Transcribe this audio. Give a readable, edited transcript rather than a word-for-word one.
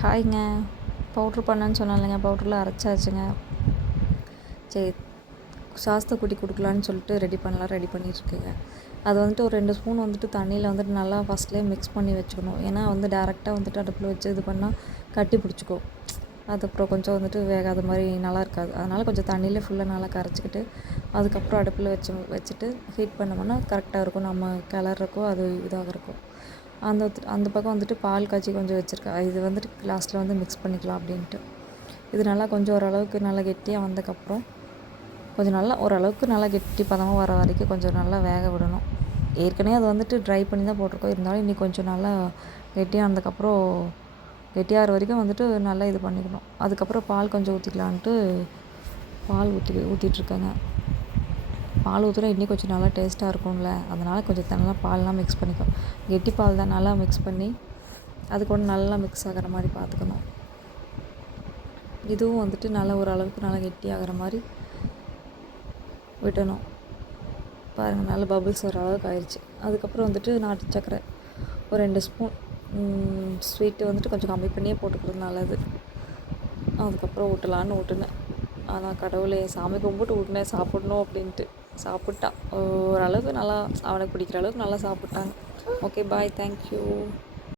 ஹாய்ங்க. Powder பண்ணேன்னு சொன்னேன் இல்லைங்க, பவுட்ருலாம் அரைச்சாச்சுங்க. சரி, சாஸ்தை கூட்டி கொடுக்கலான்னு சொல்லிட்டு ரெடி பண்ணிகிட்ருக்கேங்க. அது வந்துட்டு ஒரு 2 ஸ்பூன் வந்துட்டு தண்ணியில் வந்துட்டு நல்லா ஃபஸ்ட்லேயே மிக்ஸ் பண்ணி வச்சுக்கணும். ஏன்னா வந்து டேரெக்டாக வந்துட்டு அடுப்பில் வச்சு இது பண்ணால் கட்டி பிடிச்சிக்கும். அது அப்புறம் கொஞ்சம் வந்துட்டு வேகாத மாதிரி நல்லா இருக்காது. அதனால் கொஞ்சம் தண்ணியில் ஃபுல்லாக நல்லா கரைச்சிக்கிட்டு அதுக்கப்புறம் அடுப்பில் வச்சுட்டு ஹீட் பண்ணோம்னா கரெக்டாக இருக்கும். நம்ம கிளறக்கும் அது இதாக இருக்கும். அந்த பக்கம் வந்துட்டு பால் காய்ச்சி கொஞ்சம் வச்சுருக்கேன். இது வந்துட்டு லாஸ்ட்டில் வந்து மிக்ஸ் பண்ணிக்கலாம் அப்படின்ட்டு. இது நல்லா கொஞ்சம் ஓரளவுக்கு நல்லா கெட்டியாக வந்ததுக்கப்புறம் கொஞ்சம் நல்லா ஓரளவுக்கு நல்லா கெட்டி பதமாக வர வரைக்கும் கொஞ்சம் நல்லா வேக விடணும். ஏற்கனவே அது வந்துட்டு ட்ரை பண்ணி தான் போட்டிருக்கோம். இருந்தாலும் இன்றைக்கி கொஞ்சம் நல்லா கெட்டியானதுக்கப்புறம் கெட்டியாகிற வரைக்கும் வந்துட்டு நல்லா இது பண்ணிக்கணும். அதுக்கப்புறம் பால் கொஞ்சம் ஊற்றிக்கலான்ட்டு பால் ஊற்றிட்டுருக்கேங்க. பால் ஊற்றினா இன்னும் கொஞ்சம் நல்லா டேஸ்ட்டாக இருக்கும்ல, அதனால் கொஞ்சம் நல்லா பால்லாம் மிக்ஸ் பண்ணிக்கணும். கெட்டி பால் தான், நல்லா மிக்ஸ் பண்ணி அது கூட நல்லா மிக்ஸ் ஆகிற மாதிரி பார்த்துக்கணும். இதுவும் வந்துட்டு நல்லா ஓரளவுக்கு நல்லா கெட்டி ஆகிற மாதிரி விடணும். பாருங்கள், நல்லா பபுள்ஸ் வர அளவுக்கு ஆயிடுச்சு. அதுக்கப்புறம் வந்துட்டு நாட்டு சர்க்கரை ஒரு 2 ஸ்பூன், ஸ்வீட்டு வந்துட்டு கொஞ்சம் கம்மி பண்ணியே போட்டுக்கிறது நல்லது. அதுக்கப்புறம் ஊட்டினேன். ஆனால் கடவுளே, சாமி கும்பிட்டு ஊட்டினேன் சாப்பிட்ணும் அப்படின்ட்டு. சாப்பிட்டான் ஓரளவுக்கு நல்லா, அவனுக்கு பிடிக்கிற அளவுக்கு நல்லா சாப்பிட்டாங்க. ஓகே, பாய், தேங்க்யூ.